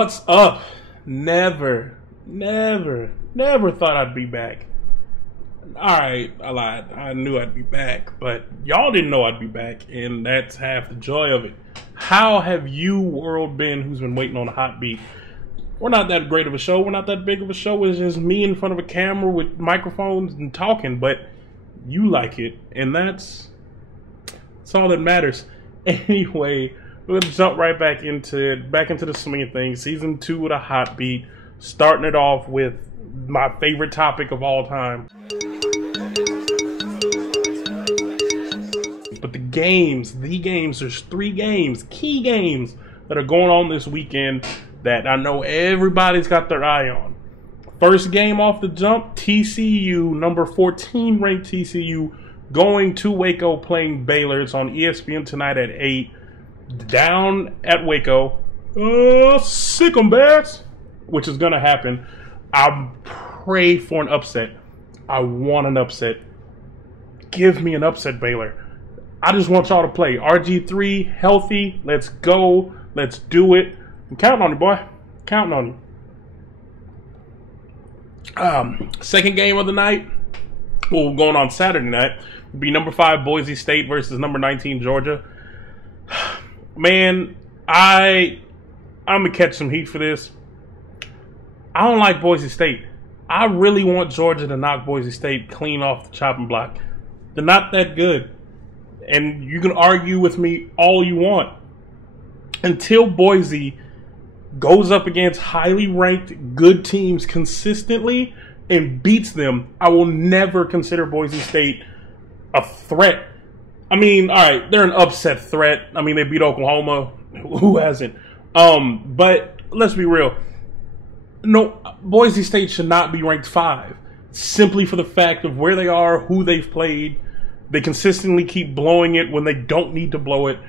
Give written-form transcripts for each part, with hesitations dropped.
What's up? Never thought I'd be back. Alright, I lied. I knew I'd be back, but y'all didn't know I'd be back, and that's half the joy of it. How have you, world, been who's been waiting on a hot beat? We're not that great of a show. We're not that big of a show. It's just me in front of a camera with microphones and talking, but you like it, and that's all that matters. Anyway, we're gonna jump right back into the swing of things. Season 2 with a hot beat, starting it off with my favorite topic of all time. But the games, there's 3 games, key games that are going on this weekend that I know everybody's got their eye on. First game off the jump, TCU, number 14 ranked TCU, going to Waco playing Baylor. It's on ESPN tonight at 8. Down at Waco. Sick 'em Bears, which is going to happen. I pray for an upset. I want an upset. Give me an upset, Baylor. I just want y'all to play. RG3, healthy. Let's go. Let's do it. I'm counting on you, boy. Counting on you. Second game of the night, well, going on Saturday night, will be number 5 Boise State versus number 19 Georgia. Man, I'm going to catch some heat for this. I don't like Boise State. I really want Georgia to knock Boise State clean off the chopping block. They're not that good. And you can argue with me all you want. Until Boise goes up against highly ranked good teams consistently and beats them, I will never consider Boise State a threat. I mean, all right, they're an upset threat. I mean, they beat Oklahoma. Who hasn't? But let's be real. No, Boise State should not be ranked 5 simply for the fact of where they are, who they've played. They consistently keep blowing it when they don't need to blow it.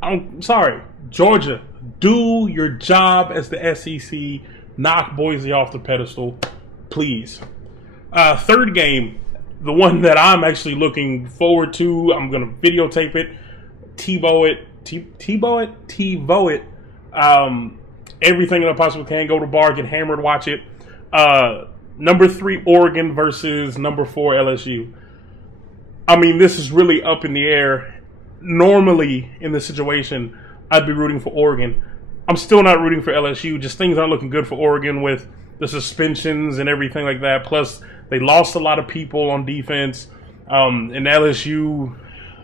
I'm sorry, Georgia, do your job as the SEC. Knock Boise off the pedestal, please. Third game, the one that I'm actually looking forward to. I'm gonna videotape it, TiVo it. Everything that I possibly can. Go to bar, get hammered, watch it. Number 3 Oregon versus number 4 LSU. I mean, this is really up in the air. Normally, in this situation, I'd be rooting for Oregon. I'm still not rooting for LSU. Just things aren't looking good for Oregon with the suspensions and everything like that. Plus, they lost a lot of people on defense. And LSU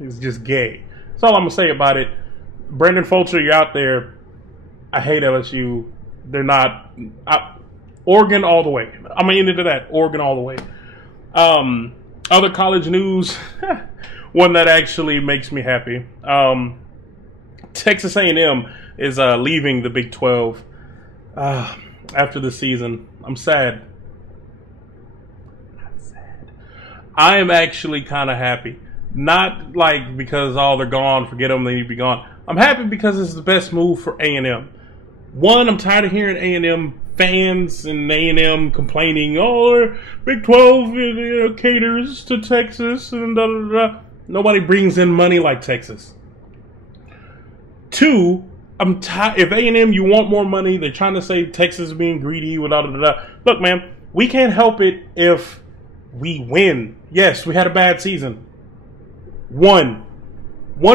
is just gay. That's all I'm going to say about it. Brandon Fulcher, you're out there. I hate LSU. They're not. Oregon all the way. I'm going to end it to that. Oregon all the way. Other college news, one that actually makes me happy. Texas A&M is leaving the Big 12 after the season. I'm sad. Not sad. I am actually kind of happy. Not like because, oh, they're gone, forget them, they need to be gone. I'm happy because it's the best move for A&M. One, I'm tired of hearing A&M fans and A&M complaining, oh, Big 12 caters to Texas and da da da. Nobody brings in money like Texas. 2, I'm tired. If A&M, you want more money, they're trying to say Texas is being greedy with da da da. Look, man, we can't help it if we win. Yes, we had a bad season. One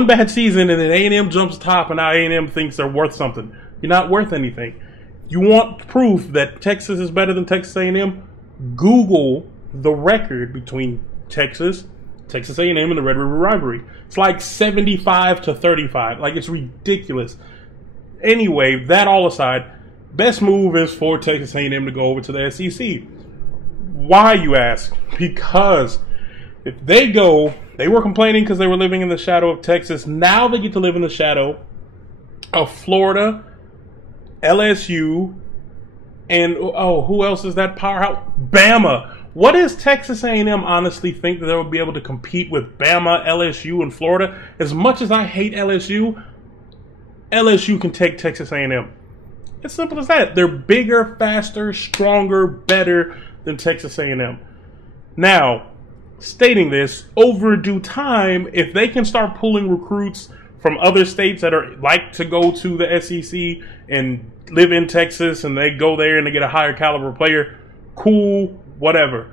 bad season, and then A&M jumps top, and now A&M thinks they're worth something. You're not worth anything. You want proof that Texas is better than Texas A&M? Google the record between Texas A&M, and the Red River Rivalry. It's like 75-35. Like, it's ridiculous. Anyway, that all aside, best move is for Texas A&M to go over to the SEC. Why, you ask? Because if they go, they were complaining because they were living in the shadow of Texas. Now they get to live in the shadow of Florida, LSU, and who else is that powerhouse? Bama. What does Texas A&M honestly think that they will be able to compete with Bama, LSU, and Florida? As much as I hate LSU, LSU can take Texas A&M. It's simple as that. They're bigger, faster, stronger, better than Texas A&M. Now, stating this, over due time, if they can start pulling recruits from other states that are like to go to the SEC and live in Texas, and they go there and they get a higher caliber player, cool, whatever.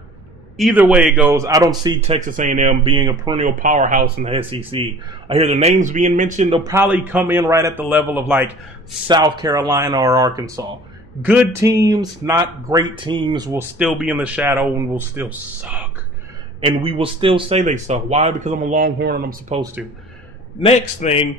Either way it goes, I don't see Texas A&M being a perennial powerhouse in the SEC. I hear their names being mentioned. They'll probably come in right at the level of like South Carolina or Arkansas. Good teams, not great teams, will still be in the shadow and will still suck. And we will still say they suck. Why? Because I'm a Longhorn and I'm supposed to. Next thing,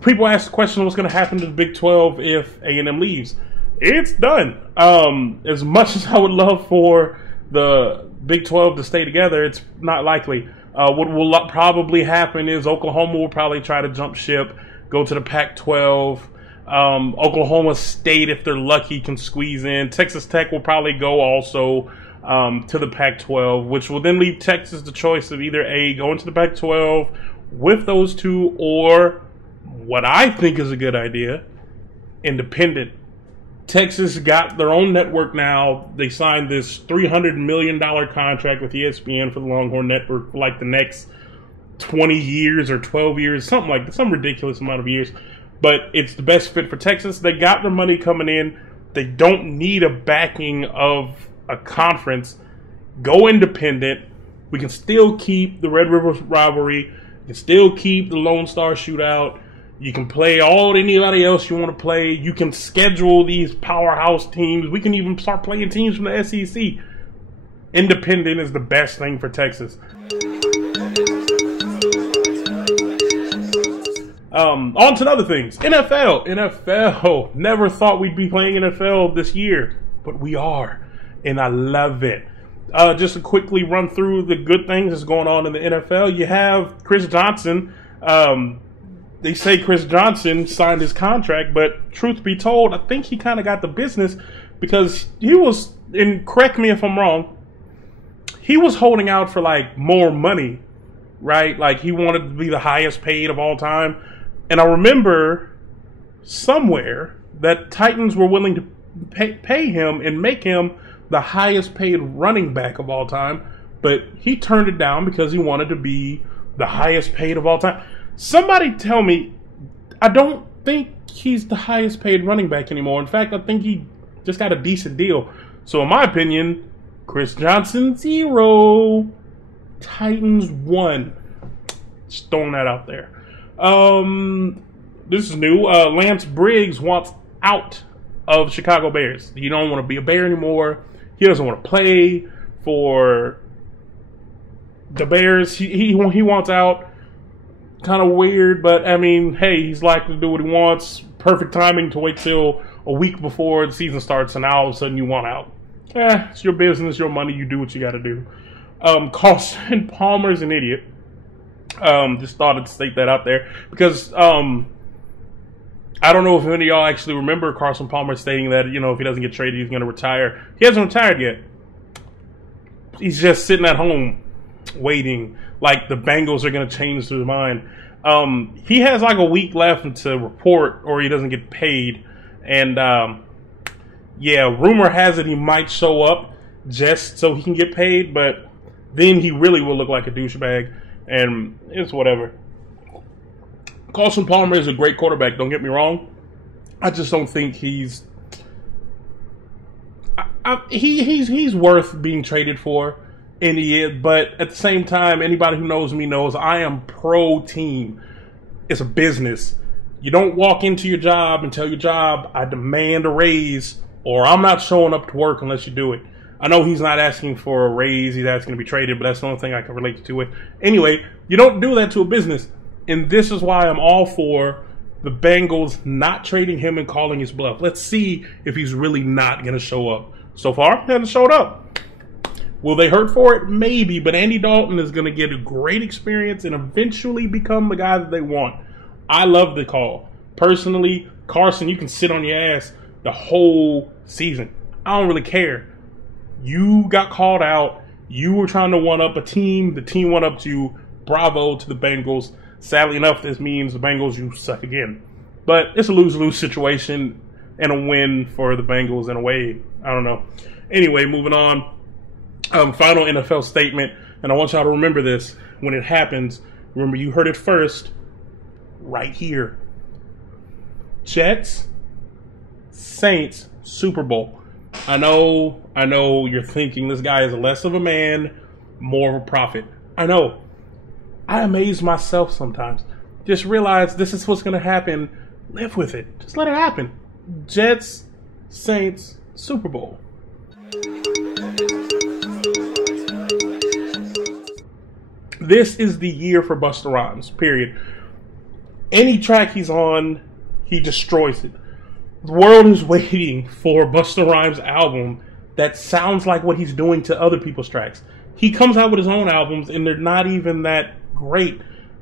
people ask the question, what's going to happen to the Big 12 if A&M leaves? It's done. As much as I would love for the Big 12 to stay together, it's not likely. What will probably happen is Oklahoma will probably try to jump ship, go to the Pac-12. Oklahoma State, if they're lucky, can squeeze in. Texas Tech will probably go also to the Pac-12, which will then leave Texas the choice of either A, going to the Pac-12 with those two, or what I think is a good idea, independent. Texas got their own network now. They signed this $300 million contract with ESPN for the Longhorn Network for like the next 20 years or 12 years, something like that, some ridiculous amount of years. But it's the best fit for Texas. They got their money coming in. They don't need a backing of a conference. Go independent. We can still keep the Red River rivalry. You can still keep the Lone Star Shootout. You can play anybody else you want to play. You can schedule these powerhouse teams. We can even start playing teams from the SEC. Independent is the best thing for Texas. On to other things. NFL. Never thought we'd be playing NFL this year, but we are, and I love it. Just to quickly run through the good things that's going on in the NFL. You have Chris Johnson. They say Chris Johnson signed his contract, but truth be told, I think he kind of got the business because he was, and correct me if I'm wrong, he was holding out for like more money, right? Like he wanted to be the highest paid of all time. And I remember somewhere that Titans were willing to pay him and make him the highest paid running back of all time, but he turned it down because he wanted to be the highest paid of all time. Somebody tell me, I don't think he's the highest paid running back anymore. In fact, I think he just got a decent deal. So in my opinion, Chris Johnson 0, Titans 1. Just throwing that out there. This is new. Lance Briggs wants out of Chicago Bears. He don't want to be a Bear anymore. He doesn't want to play for the Bears. He wants out. Kind of weird, but I mean, hey, he's likely to do what he wants. Perfect timing to wait till a week before the season starts, and now all of a sudden you want out. It's your business, your money. You do what you got to do. Carson Palmer's an idiot. Just thought I'd state that out there because I don't know if any of y'all actually remember Carson Palmer stating that, if he doesn't get traded, he's going to retire. He hasn't retired yet. He's just sitting at home waiting like the Bengals are going to change their mind. He has like a week left to report or he doesn't get paid. And rumor has it he might show up just so he can get paid, but then he really will look like a douchebag. And it's whatever. Carson Palmer is a great quarterback, don't get me wrong. I just don't think he's worth being traded for. And he is, but at the same time, anybody who knows me knows I am pro team. It's a business. You don't walk into your job and tell your job, I demand a raise, or I'm not showing up to work unless you do it. I know he's not asking for a raise, he's asking to be traded, but that's the only thing I can relate to it. Anyway, you don't do that to a business. And this is why I'm all for the Bengals not trading him and calling his bluff. Let's see if he's really not going to show up. So far, he hasn't showed up. Will they hurt for it? Maybe, but Andy Dalton is going to get a great experience and eventually become the guy that they want. I love the call. Personally, Carson, you can sit on your ass the whole season. I don't really care. You got called out. You were trying to one-up a team. The team went up to you. Bravo to the Bengals. Sadly enough, this means the Bengals, you suck again. But it's a lose-lose situation and a win for the Bengals in a way. I don't know. Anyway, moving on. Final NFL statement, and I want y'all to remember this when it happens. Remember, you heard it first. right here. Jets, Saints, Super Bowl. I know you're thinking this guy is less of a man, more of a prophet. I know. I amaze myself sometimes. Just realize this is what's going to happen. Live with it. Just let it happen. Jets, Saints, Super Bowl. This is the year for Busta Rhymes, period. Any track he's on, he destroys it. The world is waiting for Busta Rhymes' album that sounds like what he's doing to other people's tracks. He comes out with his own albums, and they're not even that great.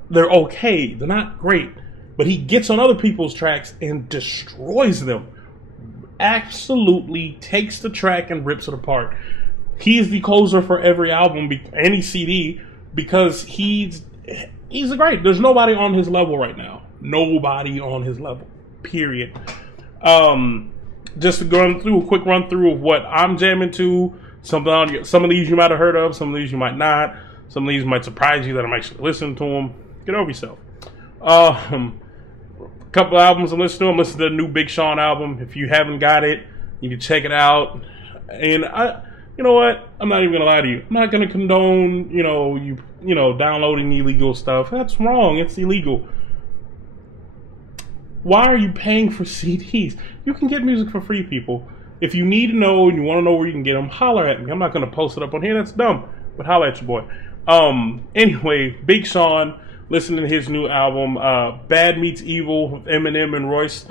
They're okay. They're not great. But he gets on other people's tracks and destroys them. Absolutely takes the track and rips it apart. He's the closer for every album, any CD, because he's great. There's nobody on his level right now. Nobody on his level. Period. Just to go through a quick run through of what I'm jamming to. Some of these you might have heard of. Some of these you might not. Some of these might surprise you that I'm actually listening to them. Get over yourself. A couple albums I'm listening to. I'm listening to the new Big Sean album. If you haven't got it, you can check it out. And you know what? I'm not even gonna lie to you. I'm not gonna condone, you downloading illegal stuff. That's wrong. It's illegal. Why are you paying for CDs? You can get music for free, people. If you need to know and you want to know where you can get them, holler at me. I'm not gonna post it up on here. That's dumb. But holler at your boy. Anyway, Big Sean. Listening to his new album, Bad Meets Evil with Eminem and Royce.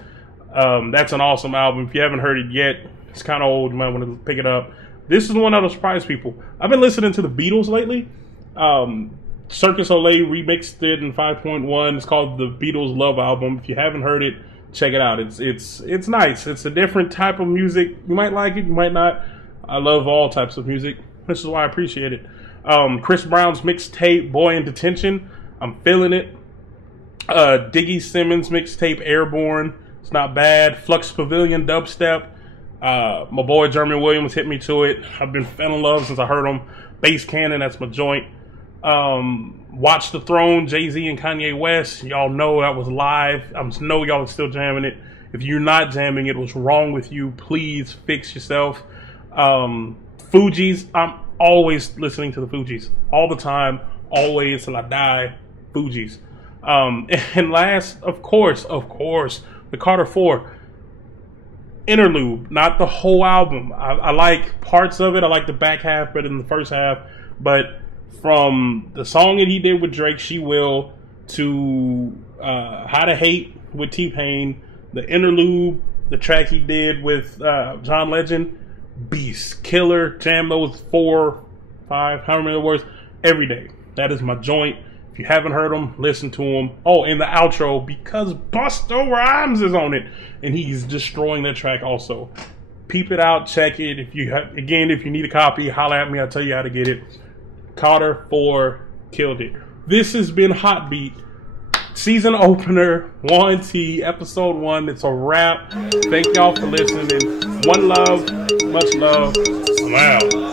That's an awesome album. If you haven't heard it yet, it's kind of old. You might want to pick it up. This is the one that'll surprise people. I've been listening to the Beatles lately. Circus Olay remixed it in 5.1. It's called the Beatles Love Album. If you haven't heard it, check it out. It's nice. It's a different type of music. You might like it, you might not. I love all types of music. This is why I appreciate it. Chris Brown's mixtape, Boy in Detention. I'm feeling it. Diggy Simmons mixtape, Airborne. It's not bad. Flux Pavilion dubstep. My boy Jeremy Williams hit me to it. I've been fell in love since I heard him. Bass Cannon, that's my joint. Watch the Throne, Jay-Z and Kanye West. Y'all know that was live. I know y'all are still jamming it. If you're not jamming it, what's wrong with you? Please fix yourself. Fugees. I'm always listening to the Fugees. All the time. Always till I die. Fugees. And last, of course, the Carter 4 interlude, not the whole album. I like parts of it. I like the back half better than the first half. But from the song that he did with Drake, She Will, to How to Hate with T-Pain, the interlude, the track he did with John Legend, beast, killer, jam those 4, 5, however many words, every day. That is my joint. If you haven't heard them, listen to them. Oh, and the outro, because Busta Rhymes is on it, and he's destroying that track also. Peep it out, check it. If you need a copy, holler at me. I'll tell you how to get it. Carter 4 killed it. This has been Hot Beat, season opener, 1T, episode 1. It's a wrap. Thank y'all for listening. One love, much love. I'm out.